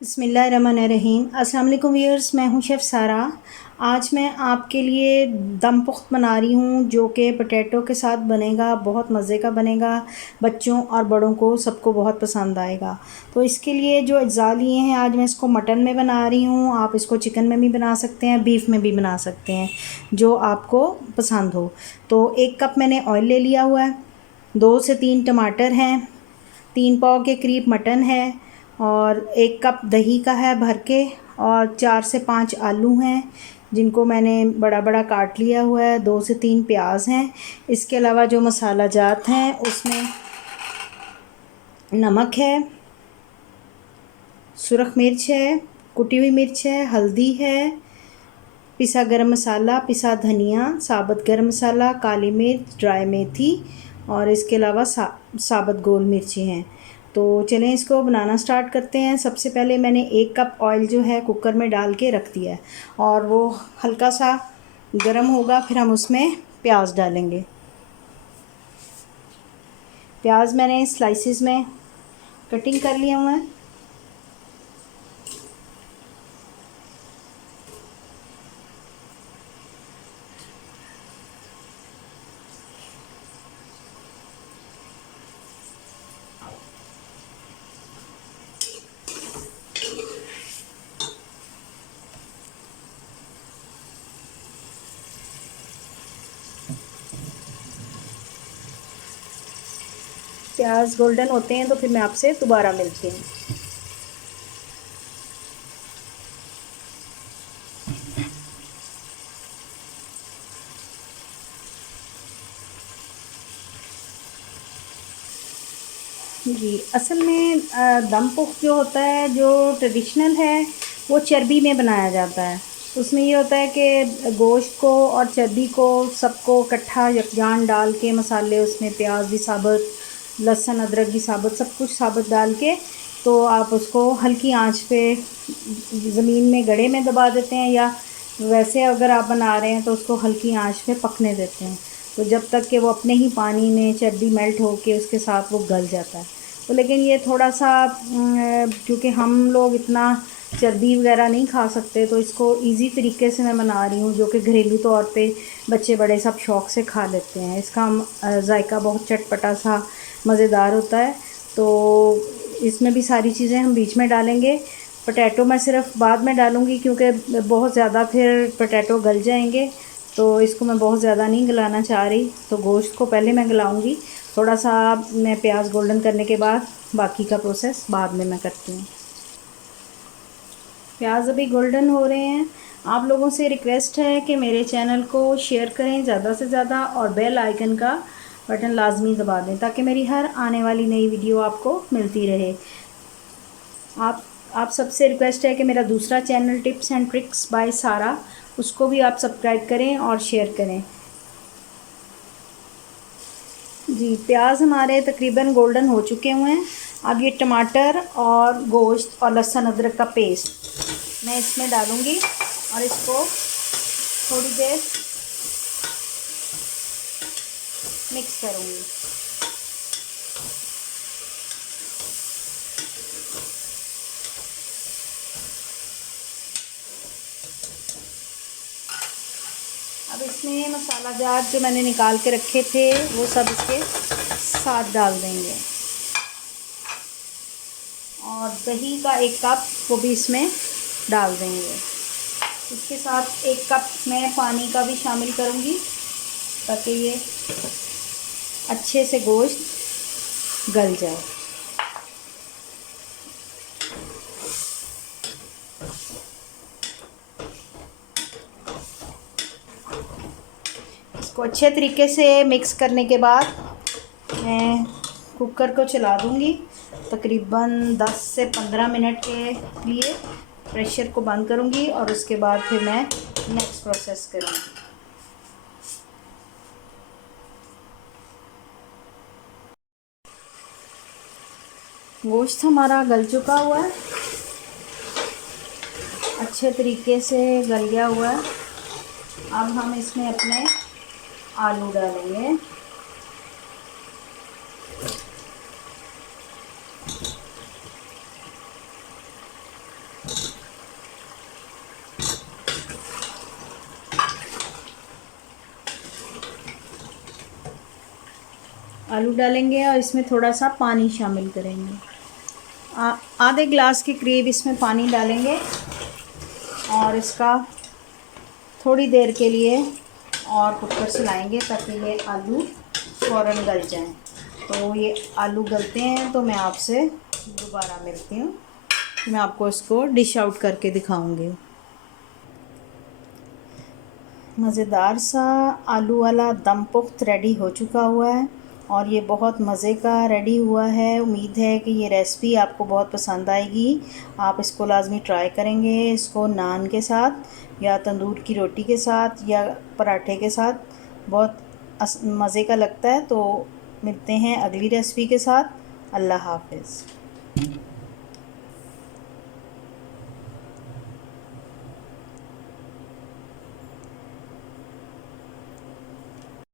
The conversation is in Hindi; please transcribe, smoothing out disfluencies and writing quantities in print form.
बिस्मिल्लाहिर्रहमानिर्रहीम। अस्सलाम वालेकुम व्यूअर्स, मैं हूं शेफ़ सारा। आज मैं आपके लिए दम पुख्त बना रही हूं जो कि पोटैटो के साथ बनेगा। बहुत मज़े का बनेगा, बच्चों और बड़ों को सबको बहुत पसंद आएगा। तो इसके लिए जो अज्जा लिए हैं, आज मैं इसको मटन में बना रही हूं। आप इसको चिकन में भी बना सकते हैं, बीफ में भी बना सकते हैं, जो आपको पसंद हो। तो 1 कप मैंने ऑयल ले लिया हुआ है, 2 से 3 टमाटर हैं, 3 पाव के करीब मटन है और 1 कप दही का है भर के, और 4 से 5 आलू हैं जिनको मैंने बड़ा बड़ा काट लिया हुआ है। 2 से 3 प्याज हैं। इसके अलावा जो मसाला जात हैं उसमें नमक है, सुरख मिर्च है, कुटी हुई मिर्च है, हल्दी है, पिसा गरम मसाला, पिसा धनिया, साबुत गरम मसाला, काली मिर्च, ड्राई मेथी और इसके अलावा साबुत गोल मिर्ची हैं। तो चलें इसको बनाना स्टार्ट करते हैं। सबसे पहले मैंने 1 कप ऑयल जो है कुकर में डाल के रख दिया है और वो हल्का सा गर्म होगा, फिर हम उसमें प्याज डालेंगे। प्याज मैंने स्लाइसिस में कटिंग कर लिया हुआ है। प्याज गोल्डन होते हैं तो फिर मैं आपसे दोबारा मिलती हूँ। जी, असल में दम पुख्त जो होता है, जो ट्रेडिशनल है, वो चर्बी में बनाया जाता है। उसमें ये होता है कि गोश्त को और चर्बी को सबको इकट्ठा यकजान डाल के, मसाले उसमें प्याज भी साबुत, लहसुन अदरक भी साबुत, सब कुछ साबुत डाल के, तो आप उसको हल्की आंच पे ज़मीन में गड़े में दबा देते हैं, या वैसे अगर आप बना रहे हैं तो उसको हल्की आंच पे पकने देते हैं। तो जब तक कि वो अपने ही पानी में चर्बी मेल्ट होके उसके साथ वो गल जाता है। तो लेकिन ये थोड़ा सा क्योंकि हम लोग इतना चर्बी वगैरह नहीं खा सकते, तो इसको इजी तरीके से मैं बना रही हूँ, जो कि घरेलू तौर पे बच्चे बड़े सब शौक़ से खा लेते हैं। इसका जायका बहुत चटपटा सा मज़ेदार होता है। तो इसमें भी सारी चीज़ें हम बीच में डालेंगे। पोटैटो मैं सिर्फ बाद में डालूँगी क्योंकि बहुत ज़्यादा फिर पोटैटो गल जाएंगे, तो इसको मैं बहुत ज़्यादा नहीं गलाना चाह रही। तो गोश्त को पहले मैं गलाऊँगी, थोड़ा सा मैं प्याज गोल्डन करने के बाद बाकी का प्रोसेस बाद में मैं करती हूँ। प्याज अभी गोल्डन हो रहे हैं। आप लोगों से रिक्वेस्ट है कि मेरे चैनल को शेयर करें ज़्यादा से ज़्यादा और बेल आइकन का बटन लाजमी दबा दें ताकि मेरी हर आने वाली नई वीडियो आपको मिलती रहे। आप आप सबसे रिक्वेस्ट है कि मेरा दूसरा channel tips and tricks bye सारा, उसको भी आप सब्सक्राइब करें और शेयर करें। जी, प्याज हमारे तकरीबन गोल्डन हो चुके हुए हैं। अब ये टमाटर और गोश्त और लहसुन अदरक का पेस्ट मैं इसमें डालूँगी और इसको थोड़ी देर मिक्स करूँगी। अब इसमें मसाला जार जो मैंने निकाल के रखे थे वो सब इसके साथ डाल देंगे, और दही का 1 कप वो भी इसमें डाल देंगे। इसके साथ 1 कप मैं पानी का भी शामिल करूँगी ताकि ये अच्छे से गोश्त गल जाए। इसको अच्छे तरीके से मिक्स करने के बाद मैं कुकर को चला दूँगी। तकरीबन 10 से 15 मिनट के लिए प्रेशर को बंद करूँगी और उसके बाद फिर मैं नेक्स्ट प्रोसेस करूँगी। गोश्त हमारा गल चुका हुआ है, अच्छे तरीके से गल गया हुआ है। अब हम इसमें अपने आलू डालेंगे। आलू डालेंगे और इसमें थोड़ा सा पानी शामिल करेंगे। आधे गिलास के करीब इसमें पानी डालेंगे और इसका थोड़ी देर के लिए और कुकर चलाएंगे ताकि ये आलू फ़ौरन गल जाएं। तो ये आलू गलते हैं तो मैं आपसे दोबारा मिलती हूँ। मैं आपको इसको डिश आउट करके दिखाऊंगी। मज़ेदार सा आलू वाला दम पुख्त रेडी हो चुका हुआ है और ये बहुत मज़े का रेडी हुआ है। उम्मीद है कि ये रेसिपी आपको बहुत पसंद आएगी। आप इसको लाजमी ट्राई करेंगे। इसको नान के साथ या तंदूर की रोटी के साथ या पराठे के साथ बहुत मज़े का लगता है। तो मिलते हैं अगली रेसिपी के साथ। अल्लाह हाफ़िज़।